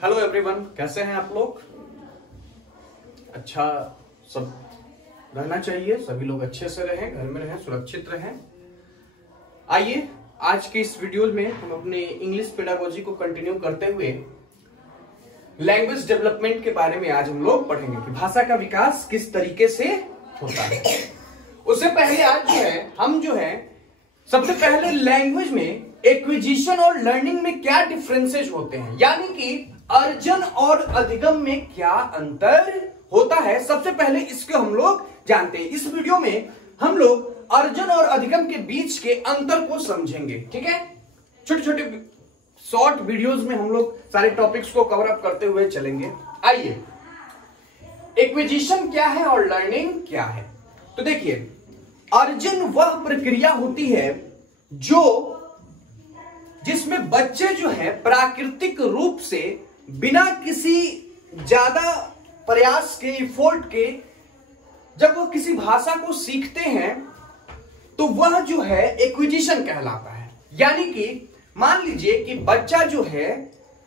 Hello everyone, कैसे हैं आप लोग। अच्छा सब रहना चाहिए, सभी लोग अच्छे से रहें, घर में रहें, सुरक्षित रहें। आइए आज के इस वीडियो में हम अपने इंग्लिश पेडागोजी को कंटिन्यू करते हुए लैंग्वेज डेवलपमेंट के बारे में आज हम लोग पढ़ेंगे कि भाषा का विकास किस तरीके से होता है। उससे पहले आज हम सबसे पहले लैंग्वेज में एक्विजिशन और लर्निंग में क्या डिफरेंसेस होते हैं, यानी कि अर्जन और अधिगम में क्या अंतर होता है, सबसे पहले इसको हम लोग जानते हैं। इस वीडियो में हम लोग अर्जन और अधिगम के बीच के अंतर को समझेंगे। ठीक है, छोटे छोटे शॉर्ट वीडियोस में हम लोग सारे टॉपिक्स को कवर अप करते हुए चलेंगे। आइए, एक्विजिशन क्या है और लर्निंग क्या है। तो देखिए, अर्जन वह प्रक्रिया होती है जिसमें बच्चे प्राकृतिक रूप से बिना किसी ज्यादा प्रयास के, इफोर्ट के, जब वो किसी भाषा को सीखते हैं तो वह एक्विजिशन कहलाता है। यानी कि मान लीजिए कि बच्चा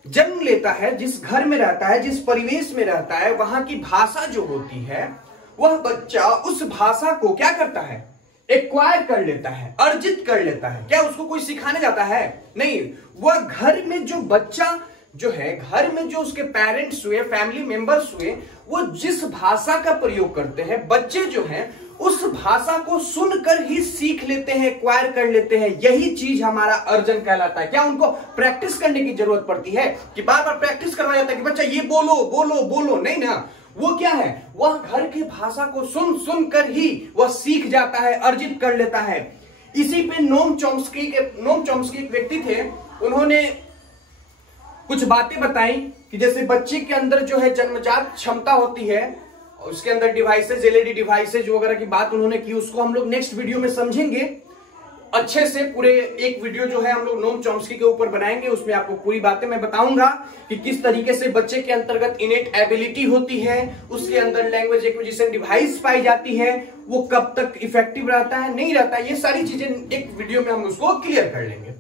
जन्म लेता है, जिस घर में रहता है, जिस परिवेश में रहता है, वहां की भाषा जो होती है, वह बच्चा उस भाषा को क्या करता है, एक्वायर कर लेता है, अर्जित कर लेता है। क्या उसको कोई सिखाने जाता है? नहीं। वह घर में जो बच्चा घर में जो उसके पेरेंट्स हुए, फैमिली मेंबर्स हुए, वो जिस भाषा का प्रयोग करते हैं, बच्चे उस भाषा को सुनकर ही सीख लेते हैं, एक्वायर कर लेते हैं। यही चीज हमारा अर्जन कहलाता है। क्या उनको प्रैक्टिस करने की जरूरत पड़ती है कि बार बार प्रैक्टिस करवाया जाता है कि बच्चा ये बोलो बोलो बोलो? नहीं ना। वो क्या है, वह घर की भाषा को सुन कर ही वह सीख जाता है, अर्जित कर लेता है। इसी पे नोम चॉम्स्की एक व्यक्ति थे, उन्होंने कुछ बातें बताई कि जैसे बच्चे के अंदर जन्मजात क्षमता होती है, उसके अंदर डिवाइसेज, एलईडी डिवाइसेज वगैरह की बात उन्होंने की। उसको हम लोग नेक्स्ट वीडियो में समझेंगे अच्छे से। पूरे एक वीडियो हम लोग नोम चॉम्स्की के ऊपर बनाएंगे, उसमें आपको पूरी बातें मैं बताऊंगा कि किस तरीके से बच्चे के अंतर्गत इनेट एबिलिटी होती है, उसके अंदर लैंग्वेज एक्विजिशन डिवाइस पाई जाती है, वो कब तक इफेक्टिव रहता है, नहीं रहता है, ये सारी चीजें एक वीडियो में हम उसको क्लियर कर लेंगे।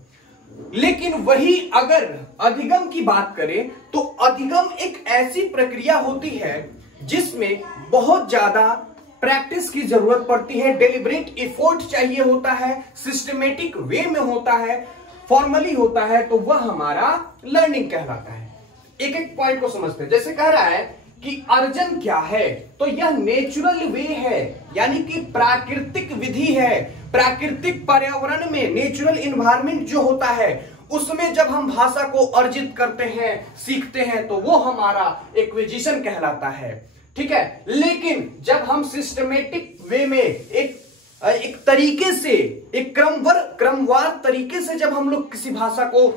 लेकिन वही अगर अधिगम की बात करें तो अधिगम एक ऐसी प्रक्रिया होती है जिसमें बहुत ज्यादा प्रैक्टिस की जरूरत पड़ती है, डेलिब्रेट एफर्ट चाहिए होता है, सिस्टमेटिक वे में होता है, फॉर्मली होता है, तो वह हमारा लर्निंग कहलाता है। एक एक पॉइंट को समझते हैं। जैसे कह रहा है कि अर्जन क्या है, तो यह नेचुरल वे है, यानी कि प्राकृतिक विधि है। प्राकृतिक पर्यावरण में, नेचुरल इन्वायरमेंट जो होता है, उसमें जब हम भाषा को अर्जित करते हैं, सीखते हैं, तो वो हमारा एक्विजिशन कहलाता है। ठीक है। लेकिन जब हम सिस्टमेटिक वे में एक तरीके से, एक क्रमवार तरीके से जब हम लोग किसी भाषा को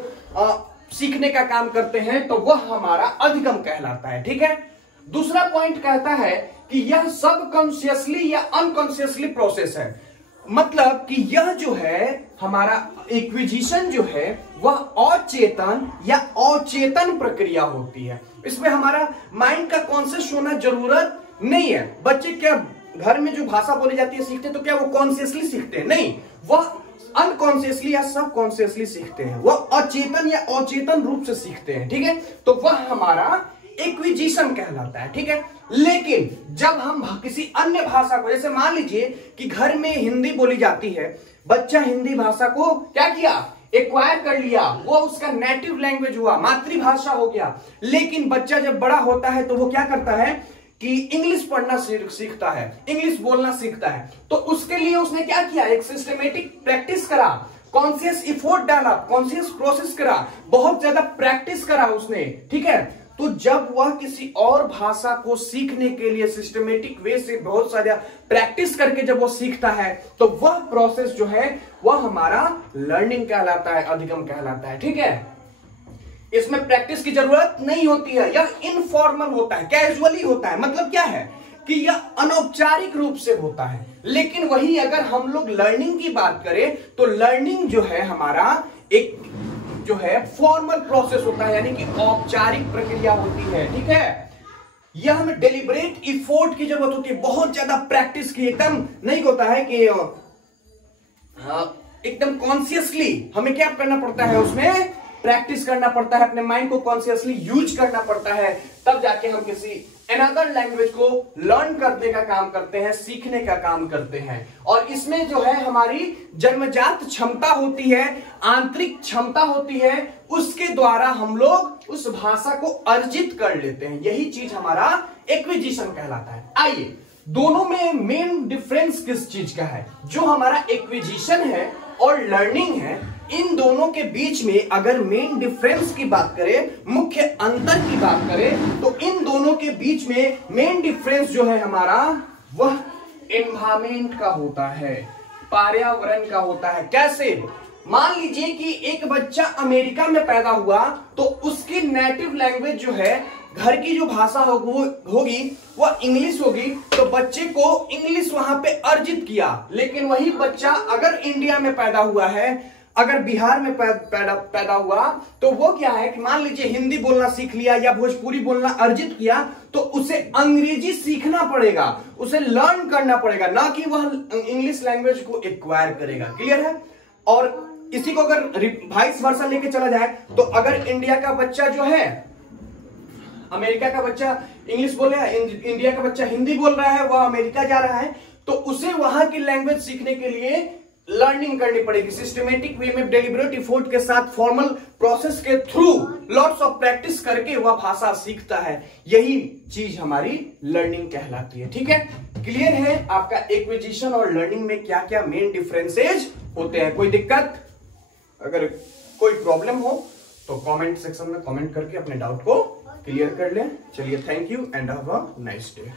सीखने का काम करते हैं, तो वह हमारा अधिगम कहलाता है। ठीक है। दूसरा पॉइंट कहता है कि यह सबकॉन्शियसली या अनकॉन्शियसली प्रोसेस है। मतलब कि यह हमारा एक्विजिशन वह अचेतन या अचेतन प्रक्रिया होती है। इसमें हमारा माइंड का कॉन्शियस होना जरूरत नहीं है। बच्चे क्या घर में जो भाषा बोली जाती है सीखते हैं, तो क्या वो कॉन्शियसली सीखते हैं? नहीं, वह अनकॉन्शियसली या सबकॉन्शियसली सीखते हैं, वह अचेतन या अचेतन रूप से सीखते हैं। ठीक है, तो वह हमारा एक्विजिशन कहलाता है। ठीक है। लेकिन जब हम किसी अन्य भाषा को, जैसे मान लीजिए कि घर में हिंदी बोली जाती है, बच्चा हिंदी भाषा को क्या किया, एक्वायर कर लिया, वो उसका नेटिव लैंग्वेज हुआ, मातृभाषा हो गया। लेकिन बच्चा जब बड़ा होता है तो वो क्या करता है कि इंग्लिश पढ़ना सीखता है, इंग्लिश बोलना सीखता है। तो उसके लिए उसने क्या किया, एक सिस्टमेटिक प्रैक्टिस करा, कॉन्शियस इफोर्ट डाला, कॉन्शियस प्रोसेस करा, बहुत ज्यादा प्रैक्टिस करा उसने। ठीक है। तो जब वह किसी और भाषा को सीखने के लिए सिस्टमेटिक वे से बहुत सारा प्रैक्टिस करके जब वो सीखता है, तो वह प्रोसेस वह हमारा लर्निंग कहलाता है, अधिगम कहलाता है। ठीक है। इसमें प्रैक्टिस की जरूरत नहीं होती है, यह इनफॉर्मल होता है, कैजुअली होता है। मतलब क्या है कि यह अनौपचारिक रूप से होता है। लेकिन वही अगर हम लोग लर्निंग की बात करें तो लर्निंग हमारा एक फॉर्मल प्रोसेस होता है, यानी कि औपचारिक प्रक्रिया होती है। ठीक है। यह हमें डेलिब्रेट इफोर्ट की जरूरत होती है, बहुत ज्यादा प्रैक्टिस की। एकदम नहीं होता है कि एकदम कॉन्शियसली हमें क्या करना पड़ता है, उसमें प्रैक्टिस करना पड़ता है, अपने माइंड को कॉन्शियसली यूज करना पड़ता है, तब जाके हम किसी अनदर लैंग्वेज को लर्न करने का काम करते हैं, सीखने का काम करते हैं। और इसमें जो है हमारी जन्मजात क्षमता होती है, आंतरिक क्षमता होती है, उसके द्वारा हम लोग उस भाषा को अर्जित कर लेते हैं। यही चीज हमारा एक्विजिशन कहलाता है। आइए, दोनों में मेन डिफरेंस किस चीज का है? जो हमारा एक्विजिशन है और लर्निंग है, इन दोनों के बीच में अगर मेन डिफरेंस की बात करें, मुख्य अंतर की बात करें, तो इन दोनों के बीच में मेन डिफरेंस जो है हमारा, वह एनवायरमेंट का होता है, पर्यावरण का होता है। कैसे? मान लीजिए कि एक बच्चा अमेरिका में पैदा हुआ, तो उसकी नेटिव लैंग्वेज जो है, घर की जो भाषा होगी वह इंग्लिश होगी, तो बच्चे को इंग्लिश वहां पे अर्जित किया। लेकिन वही बच्चा अगर इंडिया में पैदा हुआ है, अगर बिहार में पैदा हुआ, तो वो क्या है कि मान लीजिए हिंदी बोलना सीख लिया या भोजपुरी बोलना अर्जित किया, तो उसे अंग्रेजी सीखना पड़ेगा, उसे लर्न करना पड़ेगा, ना कि वह इंग्लिश लैंग्वेज को एक्वायर करेगा। क्लियर है? और इसी को अगर वाइस वर्सा लेके चला जाए, तो अगर इंडिया का बच्चा जो है, अमेरिका का बच्चा इंग्लिश बोल रहा है, इंडिया का बच्चा हिंदी बोल रहा है, वह अमेरिका जा रहा है, तो उसे वहां की लैंग्वेज सीखने के लिए लर्निंग करनी पड़ेगी, सिस्टमेटिक वे में, डेलिब्रेट एफर्ट के साथ, फॉर्मल प्रोसेस के थ्रू, लॉट्स ऑफ प्रैक्टिस करके वह भाषा सीखता है। यही चीज हमारी लर्निंग कहलाती है। ठीक है? क्लियर है आपका एक्विजिशन और लर्निंग में क्या क्या मेन डिफरेंसेज होते हैं? कोई दिक्कत, अगर कोई प्रॉब्लम हो तो कमेंट सेक्शन में कमेंट करके अपने डाउट को क्लियर कर लें। चलिए, thank you and have a nice day.